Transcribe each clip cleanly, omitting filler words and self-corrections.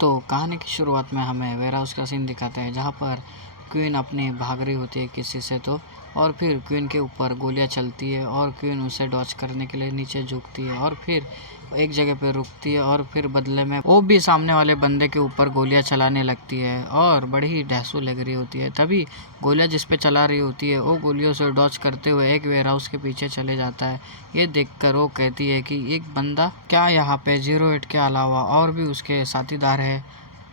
तो कहानी की शुरुआत में हमें वेयर हाउस का सीन दिखाते हैं जहाँ पर क्वीन अपनी भाग रही होती है किसी से तो और फिर क्वीन के ऊपर गोलियां चलती है और क्वीन उसे डॉच करने के लिए नीचे झुकती है और फिर एक जगह पे रुकती है और फिर बदले में वो भी सामने वाले बंदे के ऊपर गोलियां चलाने लगती है और बड़ी ही ढहसू लग रही होती है। तभी गोलियां जिस पे चला रही होती है वो गोलियों से डॉच करते हुए एक वेयर हाउस के पीछे चले जाता है। ये देखकर वो कहती है कि एक बंदा क्या यहाँ पे 08 के अलावा और भी उसके साथीदार है,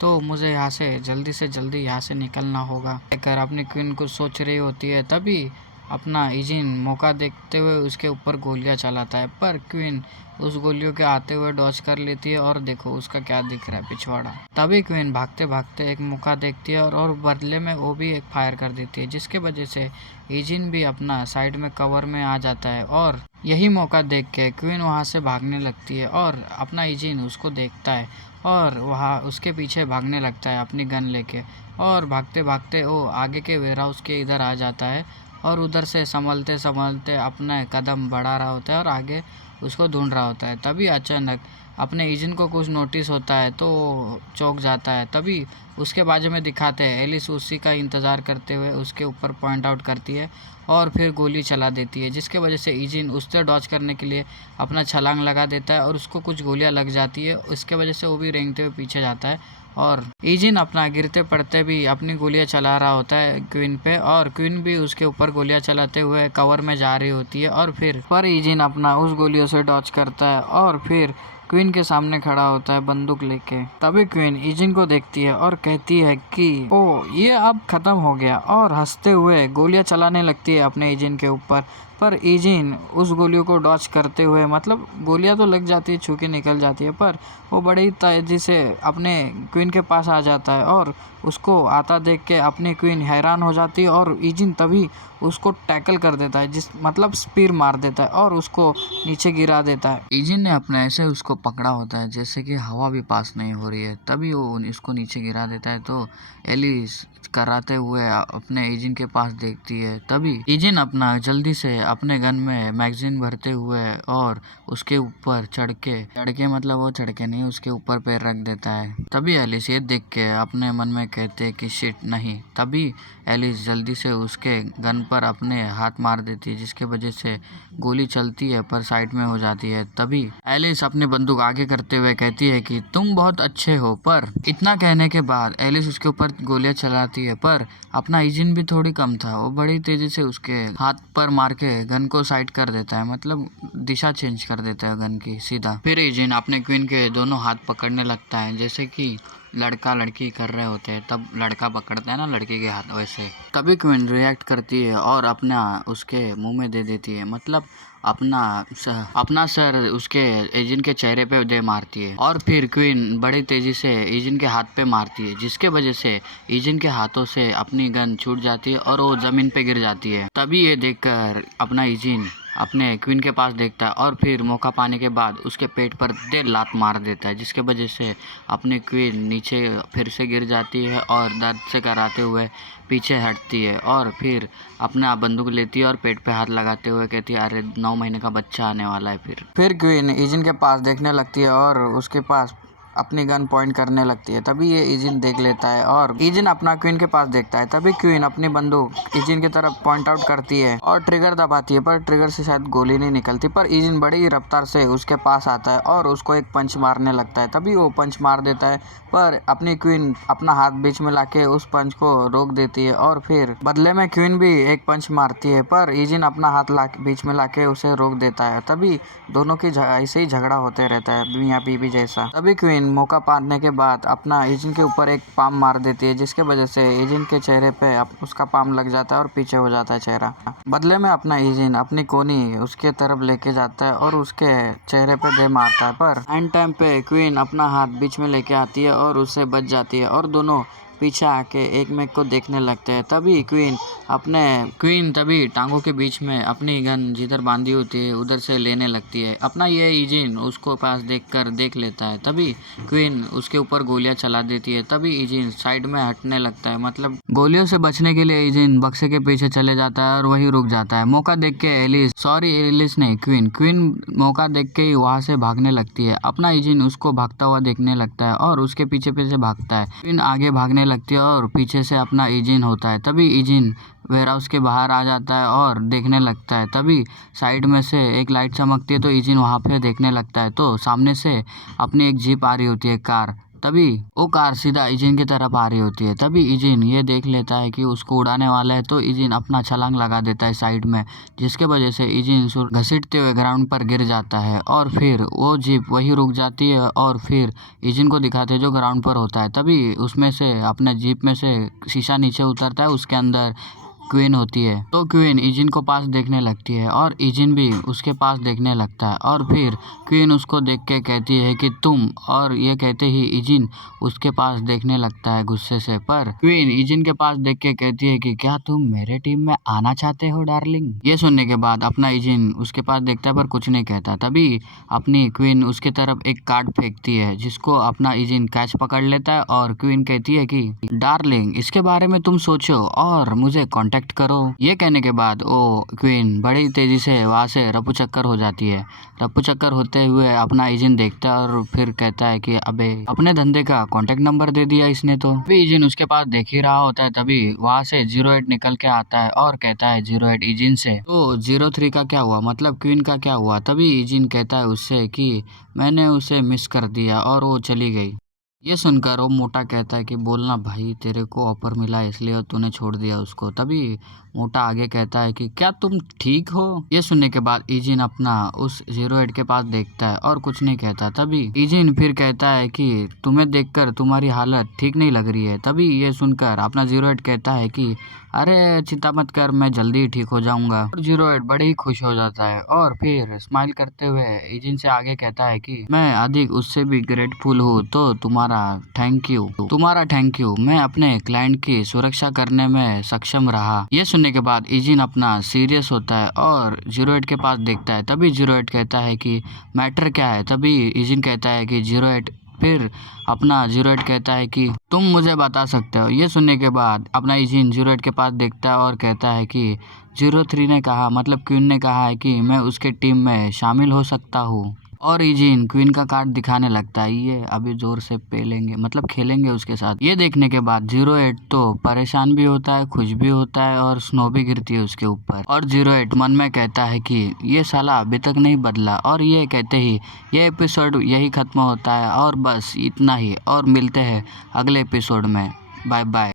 तो मुझे यहाँ से जल्दी यहाँ से निकलना होगा। कहकर अपनी क्वीन को सोच रही होती है तभी अपना इजिन मौका देखते हुए उसके ऊपर गोलियां चलाता है, पर क्वीन उस गोलियों के आते हुए डॉच कर लेती है और देखो उसका क्या दिख रहा है, पिछवाड़ा। तभी क्वीन भागते भागते एक मौका देखती है और बदले में वो भी एक फायर कर देती है, जिसके वजह से इजिन भी अपना साइड में कवर में आ जाता है और यही मौका देख के क्वीन वहाँ से भागने लगती है और अपना इजिन उसको देखता है और वहाँ उसके पीछे भागने लगता है अपनी गन लेके और भागते भागते वो आगे के वेयर हाउस के इधर आ जाता है और उधर से संभलते संभलते अपने कदम बढ़ा रहा होता है और आगे उसको ढूंढ रहा होता है। तभी अचानक अपने इजिन को कुछ नोटिस होता है तो चौंक जाता है। तभी उसके बाजू में दिखाते हैं एलिस उसी का इंतज़ार करते हुए उसके ऊपर पॉइंट आउट करती है और फिर गोली चला देती है, जिसके वजह से इजिन उससे डॉच करने के लिए अपना छलांग लगा देता है और उसको कुछ गोलियां लग जाती है। इसके वजह से वो भी रेंगते हुए पीछे जाता है और इजिन अपना गिरते पड़ते भी अपनी गोलियां चला रहा होता है क्वीन पे और क्वीन भी उसके ऊपर गोलियां चलाते हुए कवर में जा रही होती है और फिर पर इजिन अपना उस गोलियों से डॉच करता है और फिर क्वीन के सामने खड़ा होता है बंदूक लेके। तभी क्वीन इजिन को देखती है और कहती है कि ओ ये अब खत्म हो गया और हंसते हुए गोलियां चलाने लगती है अपने इजिन के ऊपर। पर इजिन उस गोलियों को डॉच करते हुए मतलब गोलियां तो लग जाती है, छू के निकल जाती है, पर वो बड़ी ही तेजी से अपने क्वीन के पास आ जाता है और उसको आता देख के अपनी क्वीन हैरान हो जाती है और इजिन तभी उसको टैकल कर देता है, जिस मतलब स्पीर मार देता है और उसको नीचे गिरा देता है। इजिन ने अपने ऐसे उसको पकड़ा होता है जैसे कि हवा भी पास नहीं हो रही है। तभी वो इसको नीचे गिरा देता है तो एलिस कराते हुए अपने इजिन के पास देखती है। तभी इजिन अपना जल्दी से अपने गन में मैगजीन भरते हुए और उसके ऊपर चढ़ के मतलब वो चढ़ के नहीं उसके ऊपर पैर रख देता है। तभी एलिस ये देख के अपने मन में कहते कि शिट नहीं। तभी एलिस जल्दी से उसके गन पर अपने हाथ मार देती है, जिसके वजह से गोली चलती है पर साइड में हो जाती है। तभी एलिस अपनी बंदूक आगे करते हुए कहती है कि तुम बहुत अच्छे हो, पर इतना कहने के बाद एलिस उसके ऊपर गोलियां चलाती है, पर अपना इंजन भी थोड़ी कम था, वो बड़ी तेजी से उसके हाथ पर मार के गन को साइड कर देता है, मतलब दिशा चेंज कर देता है गन की सीधा। फिर इंजन अपने क्वीन के दोनों हाथ पकड़ने लगता है जैसे कि लड़का लड़की कर रहे होते हैं तब लड़का पकड़ता है ना लड़के के हाथ, वैसे। तभी क्वीन रिएक्ट करती है और अपना उसके मुंह में दे देती है, मतलब अपना सर उसके एजिन के चेहरे पे दे मारती है और फिर क्वीन बड़ी तेजी से एजिन के हाथ पे मारती है, जिसके वजह से एजिन के हाथों से अपनी गन छूट जाती है और वो जमीन पे गिर जाती है। तभी ये देखकर अपना एजिन अपने क्वीन के पास देखता है और फिर मौका पाने के बाद उसके पेट पर दे लात मार देता है, जिसके वजह से अपनी क्वीन नीचे फिर से गिर जाती है और दर्द से कराते हुए पीछे हटती है और फिर अपना बंदूक लेती है और पेट पे हाथ लगाते हुए कहती है अरे 9 महीने का बच्चा आने वाला है। फिर क्वीन इजिन के पास देखने लगती है और उसके पास अपनी गन पॉइंट करने लगती है। तभी ये इजिन देख लेता है और इजिन अपना क्वीन के पास देखता है। तभी क्वीन अपनी बंदूक इजिन की तरफ पॉइंट आउट करती है और ट्रिगर दबाती है, पर ट्रिगर से शायद गोली नहीं निकलती, पर इजिन बड़ी ही रफ्तार से उसके पास आता है और उसको एक पंच मारने लगता है। तभी वो पंच मार देता है, पर अपनी क्वीन अपना हाथ बीच में लाके उस पंच को रोक देती है और फिर बदले में क्वीन भी एक पंच मारती है, पर इजिन अपना हाथ बीच में लाके उसे रोक देता है। तभी दोनों की ऐसे ही झगड़ा होते रहता है मियां बीबी जैसा। तभी क्वीन मौका पाने के बाद अपना एजिन के ऊपर एक पाम मार देती है, जिसके वजह से एजिन के चेहरे पे उसका पाम लग जाता है और पीछे हो जाता है चेहरा। बदले में अपना एजिन अपनी कोनी उसके तरफ लेके जाता है और उसके चेहरे पे दे मारता है, पर एंड टाइम पे क्वीन अपना हाथ बीच में लेके आती है और उससे बच जाती है और दोनों पीछे आके एक मेक को देखने लगते हैं। तभी क्वीन तभी टांगों के बीच में अपनी गन जिधर बांधी होती है उधर से लेने लगती है। अपना ये इजिन उसको पास देख लेता है। तभी क्वीन उसके ऊपर गोलियां चला देती है। तभी इजिन साइड में हटने लगता है, मतलब गोलियों से बचने के लिए इजिन बक्से के पीछे चले जाता है और वही रुक जाता है। मौका देख के एलिस नहीं, क्वीन मौका देख के ही वहां से भागने लगती है। अपना इजिन उसको भागता हुआ देखने लगता है और उसके पीछे पीछे भागता है। क्वीन आगे भागने लगती है और पीछे से अपना इजिन होता है। तभी इजिन वेयरहाउस के बाहर आ जाता है और देखने लगता है। तभी साइड में से एक लाइट चमकती है तो इजिन वहां पे देखने लगता है तो सामने से अपनी एक जीप आ रही होती है, कार। तभी वो कार सीधा इजिन की तरफ आ रही होती है। तभी इजिन ये देख लेता है कि उसको उड़ाने वाला है तो इजिन अपना छलांग लगा देता है साइड में, जिसके वजह से इजिन घसीटते हुए ग्राउंड पर गिर जाता है और फिर वो जीप वही रुक जाती है और फिर इजिन को दिखाते हैं जो ग्राउंड पर होता है। तभी उसमें से अपने जीप में से शीशा नीचे उतरता है, उसके अंदर क्वीन होती है। तो क्वीन इजिन को पास देखने लगती है और इजिन भी उसके पास देखने लगता है और फिर क्वीन उसको देख के कहती है कि तुम, और ये कहते ही इजिन उसके पास देखने लगता है गुस्से से। पर क्वीन इजिन के पास देख के कहती है कि क्या तुम मेरे टीम में आना चाहते हो डार्लिंग। ये सुनने के बाद अपना इजिन उसके पास देखता है पर कुछ नहीं कहता। तभी अपनी क्वीन उसके तरफ एक कार्ड फेंकती है जिसको अपना इजिन कैच पकड़ लेता है और क्वीन कहती है कि डार्लिंग, इसके बारे में तुम सोचो और मुझे कांटेक्ट करो। ये कहने के बाद वो क्वीन बड़ी तेजी से वहां से रफू चक्कर हो जाती है। रफू चक्कर होते हुए अपना इजिन देखता है और फिर कहता है कि अबे, अपने धंधे का कांटेक्ट नंबर दे दिया इसने तो। अभी इजिन उसके पास देख ही रहा होता है। तभी वहां से 08 निकल के आता है और कहता है 08 इजिन से, तो 03 का क्या हुआ, मतलब क्वीन का क्या हुआ। तभी इजिन कहता है उससे कि मैंने उसे मिस कर दिया और वो चली गई। ये सुनकर वो मोटा कहता है कि बोलना भाई, तेरे को ऑफर मिला इसलिए तूने छोड़ दिया उसको। तभी मोटा आगे कहता है कि क्या तुम ठीक हो। ये सुनने के बाद इजिन अपना उस 08 के पास देखता है और कुछ नहीं कहता। तभी इजिन फिर कहता है कि तुम्हें देखकर तुम्हारी हालत ठीक नहीं लग रही है। तभी ये सुनकर अपना 08 कहता है कि अरे चिंता मत कर, मैं जल्दी ही ठीक हो जाऊंगा। और 08 बड़े ही खुश हो जाता है और फिर स्माइल करते हुए इजिन से आगे कहता है कि मैं अधिक उससे भी ग्रेटफुल हूँ तो तुम्हारा थैंक यू, मैं अपने क्लाइंट की सुरक्षा करने में सक्षम रहा। ये सुनने के बाद इजिन अपना सीरियस होता है और 08 के पास देखता है। तभी 08 कहता है कि मैटर क्या है। तभी इजिन कहता है कि 08, फिर अपना 08 कहता है कि तुम मुझे बता सकते हो। ये सुनने के बाद अपना इजिन 08 के पास देखता है और कहता है कि 03 ने कहा, मतलब क्वीन ने कहा है कि मैं उसके टीम में शामिल हो सकता हूँ। और इजिन क्वीन का कार्ड दिखाने लगता है, ये अभी जोर से पेलेंगे, मतलब खेलेंगे उसके साथ। ये देखने के बाद 08 तो परेशान भी होता है, खुश भी होता है और स्नो भी गिरती है उसके ऊपर। और 08 मन में कहता है कि ये साला अभी तक नहीं बदला। और ये कहते ही ये एपिसोड यही खत्म होता है और बस इतना ही, और मिलते हैं अगले एपिसोड में। Bye bye.